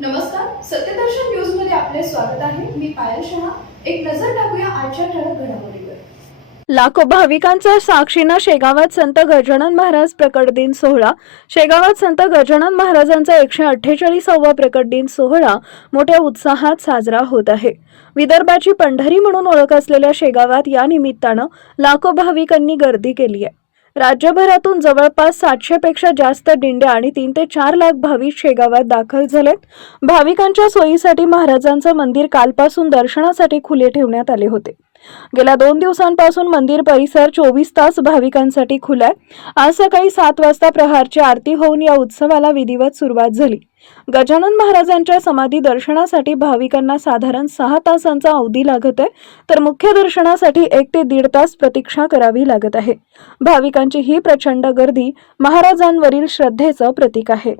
नमस्कार, सत्यदर्शन न्यूज मध्ये आपले स्वागत आहे। मी पायल शहा। एक नजर टाकूया आजच्या ठळक घडामोडीवर। लाखो भाविकांच्या साक्षीनं शेगावात संत गजानन महाराज प्रकट दिन सोहळा। शेगावात संत गजानन महाराजांचा 148वा प्रकट दिन सोहळा मोठ्या उत्साहात साजरा होत आहे। विदर्भाची पंढरी म्हणून ओळख असलेल्या शेगावात या निमित्तानं लाखो भाविकांनी गर्दी केली आहे। राज्यभरातून जवळपास 700 पेक्षा जास्त दिंड्या आणि 3 ते 4 लाख भाविक शेगावात दाखल झालेत। भाविकांच्या सोयीसाठी महाराजांचं मंदिर कालपासून दर्शनासाठी खुले ठेवण्यात आले होते। गेल्या 2 दिवसांपासून मंदिर परिसर 24 तास भाविकांसाठी खुला आहे। आज सकाळी 7 वाजता प्रहारची आरती होऊन या उत्सवाला विधिवत सुरुवात झाली। गजानन महाराजांच्या समाधी दर्शनासाठी भाविकांना साधारण 6 तासांचा अवधी लागत आहे, तर मुख्य दर्शनासाठी 1 ते 1.5 तास प्रतीक्षा करावी लागत आहे। भाविकांची ही प्रचंड गर्दी महाराजांवरील श्रद्धेचं प्रतीक आहे।